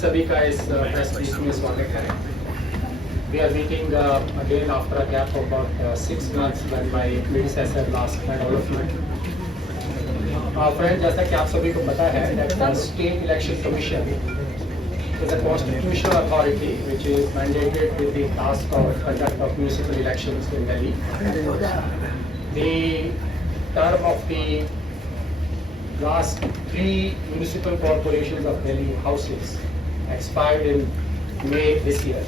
सभी का इस प्रेस मीट में स्वागत है। We are meeting again after a gap of about 6 months when my predecessor last met all of you. Friends, जैसा कि आप सभी को पता है that State Election Commission is a constitutional authority which is mandated with the task of conduct of municipal elections in Delhi. The term of the last 3 municipal corporations of Delhi houses expired in May this year.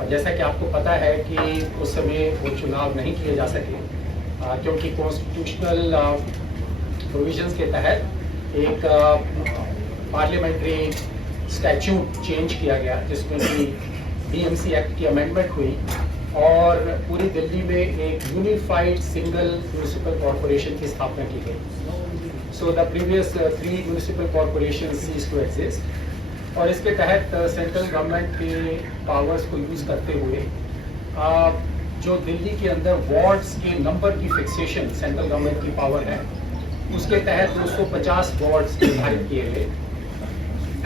और जैसा कि आपको पता है कि उस समय वो चुनाव नहीं किए जा सके क्योंकि कॉन्स्टिट्यूशनल प्रोविजंस के तहत एक पार्लियामेंट्री स्टैट्यूट चेंज किया गया जिसमें कि DMC एक्ट की अमेंडमेंट हुई और पूरी दिल्ली में एक यूनिफाइड सिंगल म्यूनिसिपल कॉरपोरेशन की स्थापना की गई। So the previous 3 municipal corporations cease to exist और इसके तहत सेंट्रल गवर्नमेंट के पावर्स को यूज़ करते हुए जो दिल्ली के अंदर वार्ड्स के नंबर की फिक्सेशन सेंट्रल गवर्नमेंट की पावर है उसके तहत 250 वार्ड्स निर्धारित किए गए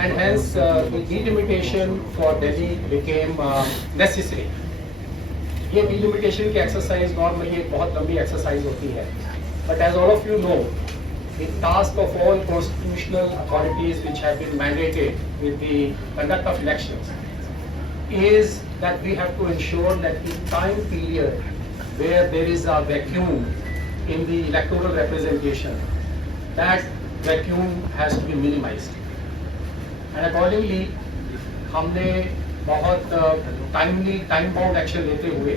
and hence the delimitation for Delhi became necessary. ये delimitation की exercise normally एक बहुत लंबी exercise होती है, but as all of you know, the task of all constitutional authorities which have been mandated with the conduct of elections is that we have to ensure that the time period where there is a vacuum in the electoral representation, that vacuum has to be minimized. And accordingly, हमने बहुत time bound action लेते हुए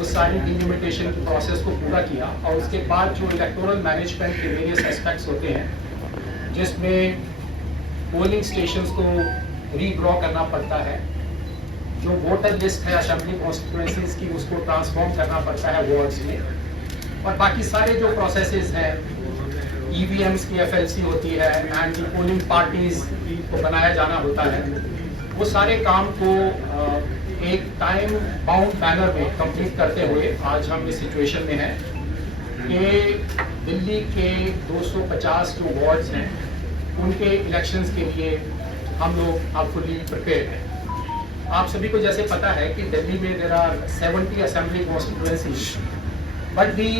उस सारी delimitation की process को पूरा किया और उसके बाद जो इलेक्टोरल मैनेजमेंट के वेरियस एस्पेक्ट्स होते हैं जिसमें पोलिंग स्टेशंस को रीड्रॉ करना पड़ता है, जो वोटर लिस्ट है असेंबली कॉन्स्टिट्यूएंसीज की उसको ट्रांसफॉर्म करना पड़ता है वार्ड्स में, और बाकी सारे जो प्रोसेसेस हैं EVMs की FLC होती है एंड पोलिंग पार्टीज को बनाया जाना होता है, वो सारे काम को एक टाइम बाउंड मैनर में कंप्लीट करते हुए आज हम इस सिचुएशन में हैं कि दिल्ली के 250 जो वार्ड्स हैं उनके इलेक्शंस के लिए हम लोग अब फुली प्रिपेयर्ड हैं। आप सभी को जैसे पता है कि दिल्ली में there are 70 assembly constituencies, but the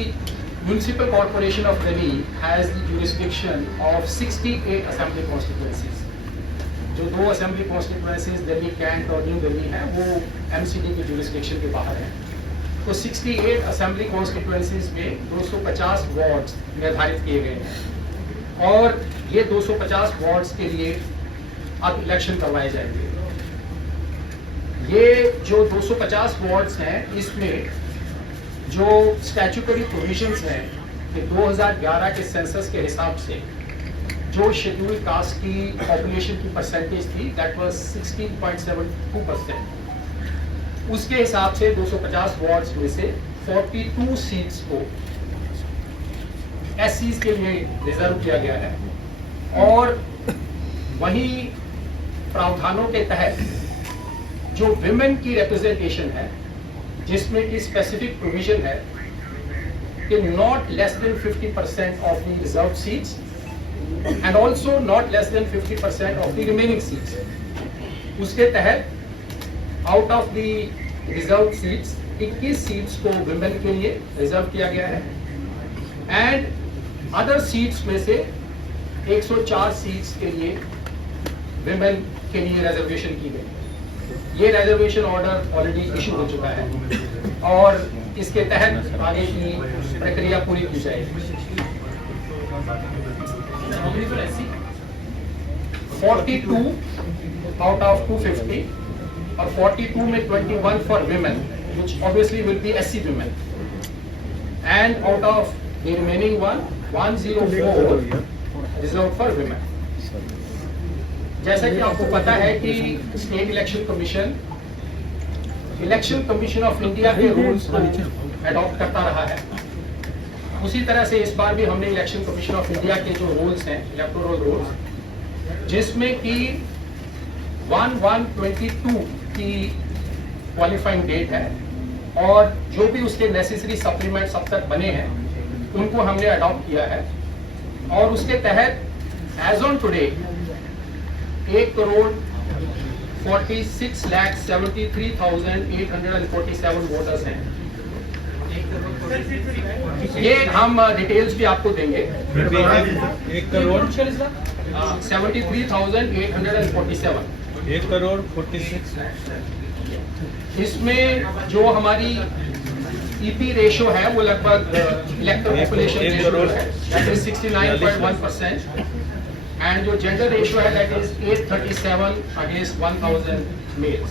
Municipal Corporation of Delhi has the jurisdiction of 68 assembly constituencies. जो 2 assembly constituencies दिल्ली कैंट और न्यू दिल्ली हैं वो MCD की jurisdiction के बाहर हैं। तो 68 assembly constituencies में 250 वार्ड्स निर्धारित किए गए हैं और ये 250 वार्ड्स के लिए अब इलेक्शन करवाए जाएंगे। ये जो 250 वार्ड्स हैं इसमें जो स्टैट्यूटरी प्रोविजंस हैं कि 2011 के सेंसस के हिसाब से जो शेड्यूल्ड कास्ट की पॉपुलेशन की परसेंटेज थी दैट वाज 16.72%, उसके हिसाब से 250 वार्ड्स में से 42 सीट्स को SCs के लिए रिजर्व किया गया है और वहीं प्रावधानों के तहत जो विमेन की रिप्रेजेंटेशन है जिसमें कि स्पेसिफिक प्रोविजन है कि not less than 50% of the reserve seats and also not less than 50% of the remaining seats. उसके तहत out of the reserve seats 21 seats को विमेन के लिए रिजर्व किया गया है एंड अदर सीट्स में से 104 सीट्स के लिए विमेन के लिए रिजर्वेशन की गई। ये रिजर्वेशन ऑर्डर ऑलरेडी इशू हो चुका है और इसके तहत आगे की प्रक्रिया पूरी की जाएगी। 42 आउट ऑफ 250 और 42 में 21 for women which obviously will be SC women and out of the remaining 104 reserved for women। जैसा कि आपको पता है कि state election commission of India के रूल्स को अडॉप्ट करता रहा है, उसी तरह से इस बार भी हमने इलेक्शन कमीशन ऑफ इंडिया के जो रूल्स हैं इलेक्टोरल रूल्स जिसमें कि 1/1/22 की क्वालिफाइंग डेट है और जो भी उसके नेसेसरी सप्लीमेंट्स अब तक बने हैं उनको हमने अडॉप्ट किया है और उसके तहत एज ऑन टुडे 1,46,73,847 वोटर्स हैं। ये हम डिटेल्स भी आपको देंगे। 1,73,847। 1,46,00,000। इसमें जो हमारी ईपी रेशो है वो लगभग इलेक्टोरल पॉपुलेशन रेशो है, दैट इज 69.1%, एंड जो जेंडर रेशो है that is 837 against 1,000 males.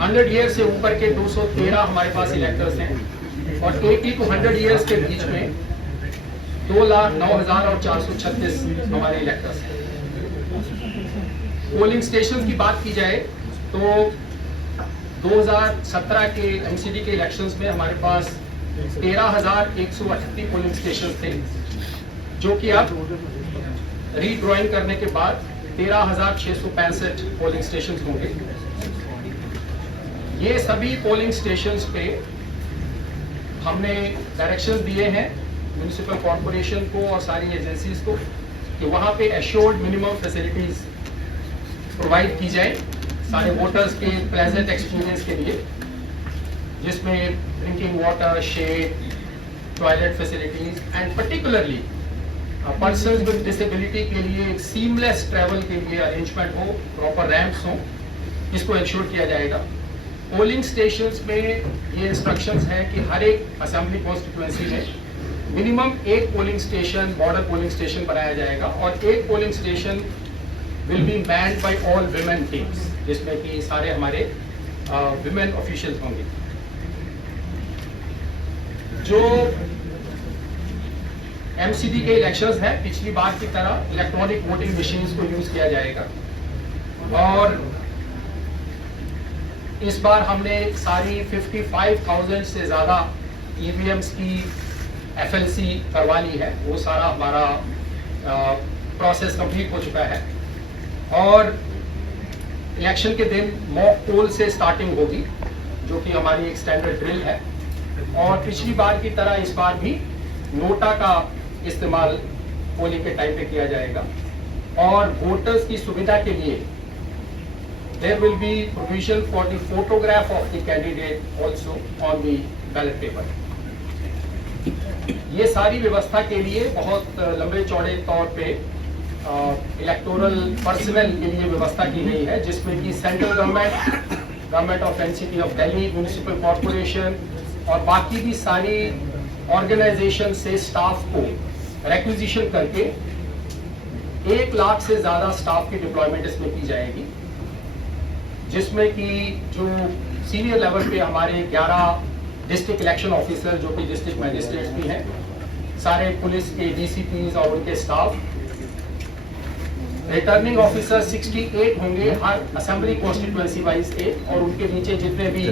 100 year से ऊपर के 213 हमारे पास इलेक्टर्स हैं, और 80 to 100 ईयर्स के बीच में 2,09,436 हमारे इलेक्टर्स हैं। पोलिंग स्टेशन की बात की जाए तो 2017 के एमसीडी के इलेक्शंस में हमारे पास 13,138 पोलिंग स्टेशन थे, जो कि अब रीड्रॉइंग करने के बाद 13,665 पोलिंग स्टेशन होंगे। ये सभी पोलिंग स्टेशंस पे हमने डायरेक्शंस दिए हैं म्युनिसिपल कॉर्पोरेशन को और सारी एजेंसीज को कि वहाँ पे एश्योर्ड मिनिमम फैसिलिटीज प्रोवाइड की जाए सारे वोटर्स के प्लेजेंट एक्सपीरियंस के लिए, जिसमें drinking water, shed, toilet facilities and particularly persons with disability के लिए एक सीमलेस ट्रैवल के लिए अरेंजमेंट हो, प्रॉपर रैंप्स हो, इसको इंश्योर किया जाएगा। पोलिंग स्टेशंस में ये इंस्ट्रक्शंस है कि हर एक असेंबली कॉन्स्टिट्यूएंसी में मिनिमम एक polling station, border polling station बनाया जाएगा, और एक polling station will be manned by all women teams, जिसमें कि सारे हमारे विमेन ऑफिशियल्स होंगे। जो एमसीडी के इलेक्शंस हैं पिछली बार की तरह इलेक्ट्रॉनिक वोटिंग मशीन्स को यूज किया जाएगा, और इस बार हमने सारी 55,000 से ज्यादा ईवीएम्स की एफएलसी करवा ली है। वो सारा हमारा प्रोसेस कंप्लीट हो चुका है, और इलेक्शन के दिन मॉक पोल से स्टार्टिंग होगी, जो कि हमारी एक स्टैंडर्ड ड्रिल है, और पिछली बार की तरह इस बार भी नोटा का इस्तेमाल पोलिंग के टाइम पे किया जाएगा, और वोटर्स की सुविधा के लिए there will be provision for the photograph of the candidate also on the ballot paper. ये सारी व्यवस्था के लिए बहुत लंबे चौड़े तौर पे इलेक्टोरल पर्सनल के लिए व्यवस्था की गई है, जिसमें कि central government of NCT of Delhi, municipal corporation और बाकी भी सारी ऑर्गेनाइजेशन से स्टाफ को रिक्विजिशन करके 1 लाख से ज्यादा स्टाफ की डिप्लॉयमेंट इसमें की जाएगी, जिसमें कि जो सीनियर लेवल पे हमारे 11 डिस्ट्रिक्ट इलेक्शन ऑफिसर जो कि डिस्ट्रिक्ट मैजिस्ट्रेट्स भी हैं, सारे पुलिस के डीसीपीज और उनके स्टाफ, रिटर्निंग ऑफिसर 68 होंगे हर असेंबली कॉन्स्टिट्यूएंसी वाइज के, और उनके नीचे जितने भी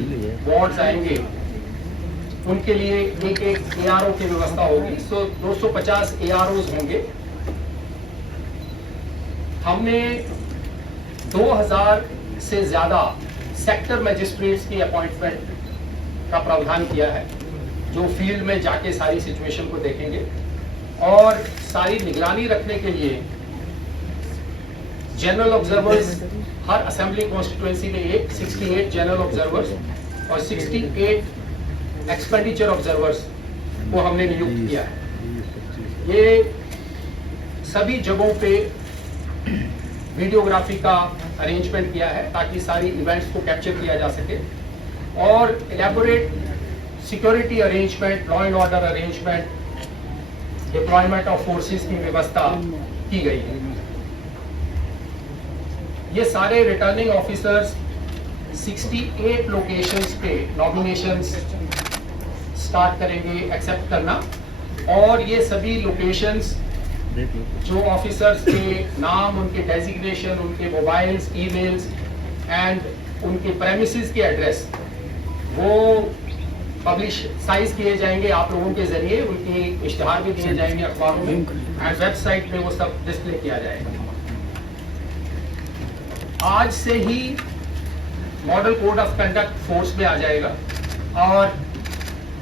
वार्ड्स आएंगे उनके लिए एक एआरओ की व्यवस्था होगी। सो 250 एआरओज होंगे। हमने 2000 से ज्यादा सेक्टर मैजिस्ट्रेट्स की अपॉइंटमेंट का प्रावधान किया है, जो फील्ड में जाके सारी सिचुएशन को देखेंगे, और सारी निगरानी रखने के लिए जनरल ऑब्जर्वर्स हर असेंबली कॉन्स्टिट्यूएंसी में 68 जनरल ऑब्जर्वर्स और 68 एक्सपेंडिचर ऑब्जर्वर्स को हमने नियुक्त किया है। ये सभी जगहों पे वीडियोग्राफी का अरेंजमेंट किया है ताकि सारी इवेंट्स को कैप्चर किया जा सके, और elaborate security arrangement, law and order arrangement, deployment of forces की व्यवस्था की गई है। ये सारे रिटर्निंग ऑफिसर्स 68 लोकेशंस पे नॉमिनेशंस स्टार्ट करेंगे एक्सेप्ट करना, और ये सभी लोकेशंस जो ऑफिसर्स के नाम, उनके डेजिग्नेशन, उनके मोबाइल्स, ईमेल्स एंड उनके प्रेमिसेस के एड्रेस वो पब्लिसाइज किए जाएंगे आप लोगों के जरिए, उनके इश्तिहार भी दिए जाएंगे अखबारों में, एंड वेबसाइट पे वो सब डिस्प्ले किया जाएगा। आज से ही model code of conduct force में आ जाएगा, और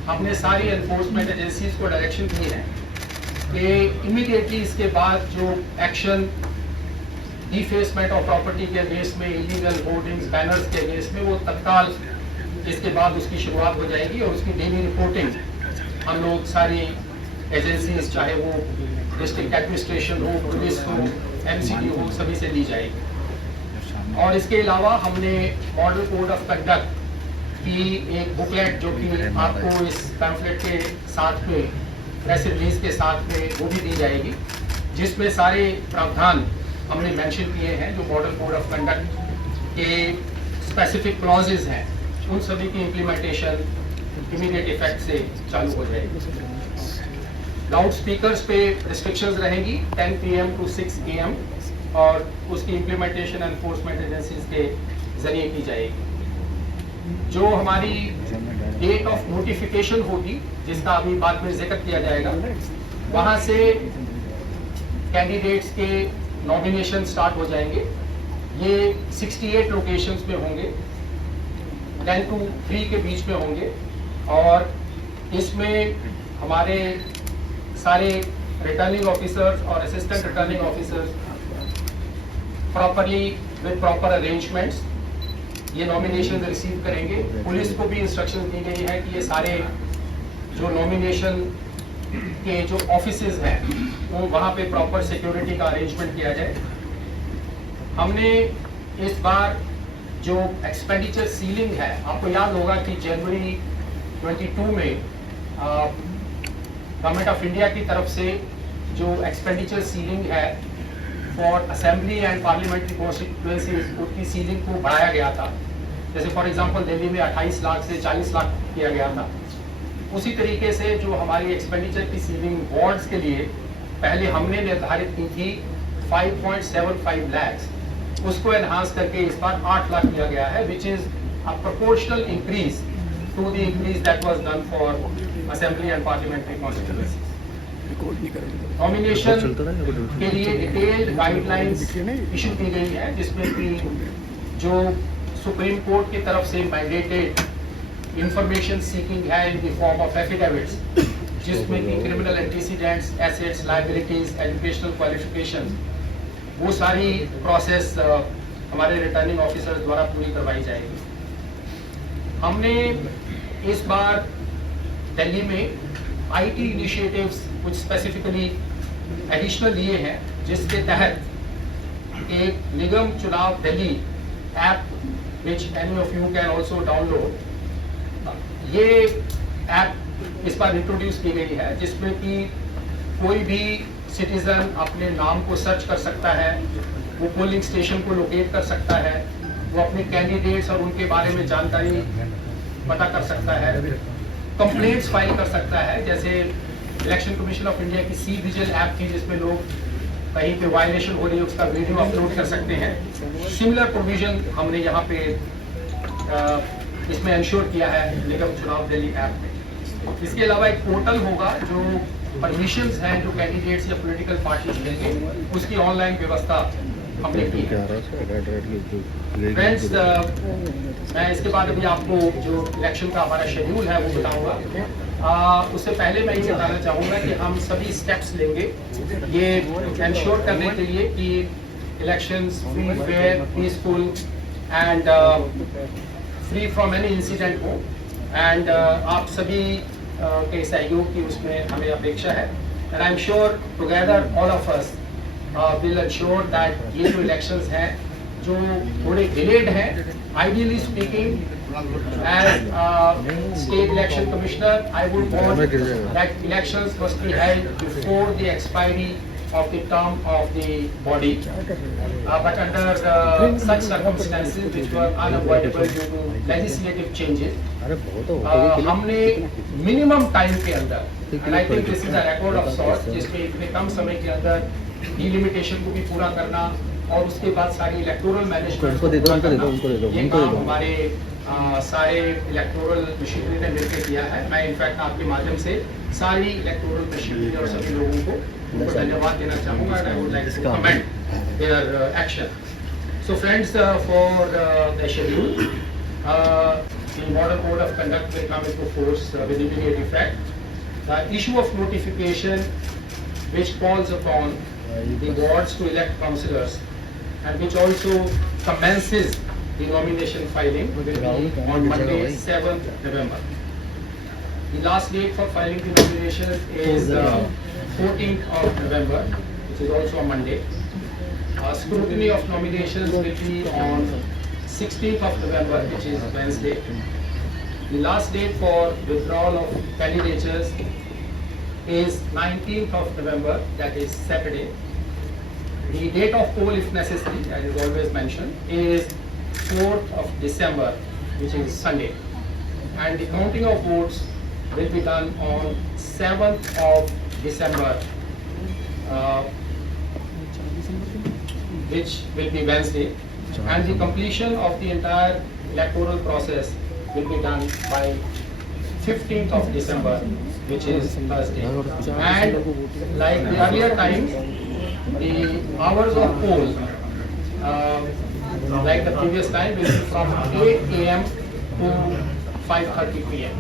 हमने सारी एनफोर्समेंट एजेंसीज को डायरेक्शन दी है कि इमीडिएटली इसके बाद जो एक्शन डिफेसमेंट ऑफ प्रॉपर्टी के बेस में, इलीगल होर्डिंग्स, बैनर्स के बेस में, वो तत्काल इसके बाद उसकी शुरुआत हो जाएगी और उसकी डेली रिपोर्टिंग हम लोग सारी एजेंसीज, चाहे वो डिस्ट्रिक्ट एडमिनिस्ट्रेशन हो, पुलिस हो, एमसीडी हो, सभी से दी जाएगी। और इसके अलावा हमने मॉडल कोड ऑफ कंडक्ट की एक बुकलेट जो कि आपको इस पैम्फलेट के साथ में, प्रेस रिलीज के साथ में वो भी दी जाएगी, जिसमें सारे प्रावधान हमने मेंशन किए हैं जो मॉडल कोड ऑफ कंडक्ट के स्पेसिफिक क्लॉजेज हैं, उन सभी की इम्प्लीमेंटेशन इमीडिएट इफेक्ट से चालू हो जाएगी। लाउड स्पीकर्स पे रिस्ट्रिक्शंस रहेगी 10 PM to 6 AM और उसकी इम्प्लीमेंटेशन एनफोर्समेंट एजेंसीज के जरिए की जाएगी। जो हमारी डेट ऑफ नोटिफिकेशन होगी, जिसका अभी बाद में जिक्र किया जाएगा, वहां से कैंडिडेट्स के नॉमिनेशन स्टार्ट हो जाएंगे। ये 68 लोकेशंस में होंगे, 10 to 3 के बीच में होंगे और इसमें हमारे सारे रिटर्निंग ऑफिसर्स और assistant returning officers properly with proper arrangements ये नॉमिनेशन रिसीव करेंगे। पुलिस को भी इंस्ट्रक्शन दी गई है कि ये सारे जो नॉमिनेशन के जो ऑफिसेज हैं वो वहाँ पे प्रॉपर सिक्योरिटी का अरेंजमेंट किया जाए। हमने इस बार जो एक्सपेंडिचर सीलिंग है, आपको याद होगा कि जनवरी 22 में गवर्नमेंट ऑफ इंडिया की तरफ से जो एक्सपेंडिचर सीलिंग है for assembly and parliamentary constituencies, उसकी सीलिंग को बढ़ाया गया था। जैसे फॉर एग्जांपल दिल्ली में 28 लाख से 40 लाख किया गया था। उसी तरीके से जो हमारी एक्सपेंडिचर की सीलिंग वार्ड्स के लिए पहले हमने निर्धारित की थी 5.75 लाख, उसको एनहांस करके इस बार 8 लाख किया गया है, which is a proportional increase to the increase that was done for assembly and parliamentary constituencies. Nomination के लिए डिटेल्ड गाइडलाइंस इशू की गई है, जिसमें कि जो सुप्रीम कोर्ट की तरफ से मैंडेटेड इंफॉर्मेशन सीकिंग है in the form of affidavits, जिसमें कि criminal antecedents, assets, liabilities, educational qualification, वो सारी प्रोसेस हमारे रिटर्निंग ऑफिसर्स द्वारा पूरी करवाई जाएगी। हमने इस बार दिल्ली में IT इनिशिएटिव्स कुछ स्पेसिफिकली एडिशनल लिए हैं, जिसके तहत एक निगम चुनाव Delhi app which any of you can also download, ये ऐप इस बार इंट्रोड्यूस की गई है, जिसमें कि कोई भी सिटीजन अपने नाम को सर्च कर सकता है, वो पोलिंग स्टेशन को लोकेट कर सकता है, वो अपने कैंडिडेट्स और उनके बारे में जानकारी पता कर सकता है, कंप्लेंट्स फाइल कर सकता है। जैसे इलेक्शन कमीशन ऑफ इंडिया की सी विजिल ऐप थी, जिसमें लोग कहीं पे वायलेशन हो रही है उसका वीडियो अपलोड कर सकते हैं। सिमिलर प्रोविजन हमने यहाँ पे इसमें इंश्योर किया है निगम चुनाव दिल्ली ऐप में। इसके अलावा एक पोर्टल होगा जो परमिशंस हैं जो कैंडिडेट्स या पॉलिटिकल पार्टीज लेंगे, उसकी ऑनलाइन व्यवस्था हमने की है। फ्रेंड्स, मैं इसके बाद अभी आपको जो इलेक्शन का हमारा शेड्यूल है वो बताऊंगा। उससे पहले मैं ये बताना चाहूँगा कि हम सभी स्टेप्स लेंगे ये इंश्योर करने के लिए कि elections free, fair, peaceful and free from any incident हो। एंड आप सभी के सहयोग की उसमें हमें अपेक्षा है। And I am sure together all of us will ensure that ये जो इलेक्शंस हैं जो थोड़े डिलेड हैं, ideally speaking, as state election commissioner, I would want that elections must be held before the expiry of the term of the body. But under such circumstances which were unavoidable due to legislative changes, हमने minimum time के अंदर, and I think this is a record of sorts, जिसमें इतने कम समय के अंदर delimitation को भी पूरा करना और उसके बाद सारी इलेक्टोरल मैनेजमेंट को पूरा करना, ये काम हमारे सारे इलेक्टोरल मशीनरी ने मिलकर किया है। मैं इनफैक्ट आपके माध्यम से सारी इलेक्टोरल मशीनरी और सभी लोगों को उनको धन्यवाद देना चाहूँगा। I would like to comment their action. So friends, for the schedule, the model code of conduct will come into force with immediate effect. The issue of notification which calls upon the wards to elect councillors and which also commences the nomination filing will be on Monday, 7th November. The last date for filing the nominations is 14th of November, which is also a Monday. Scrutiny of nominations will be on 16th of November, which is Wednesday. The last date for withdrawal of candidatures is 19th of November, that is Saturday. The date of poll, if necessary, as is always mentioned, is 4th of December, which is Sunday. And the counting of votes will be done on 7th of December, which will be Wednesday. And the completion of the entire electoral process will be done by 15th of December, which is Thursday. And like the earlier times, the hours of poll, like the previous time, will be from 8 a.m. to 5:30 p.m.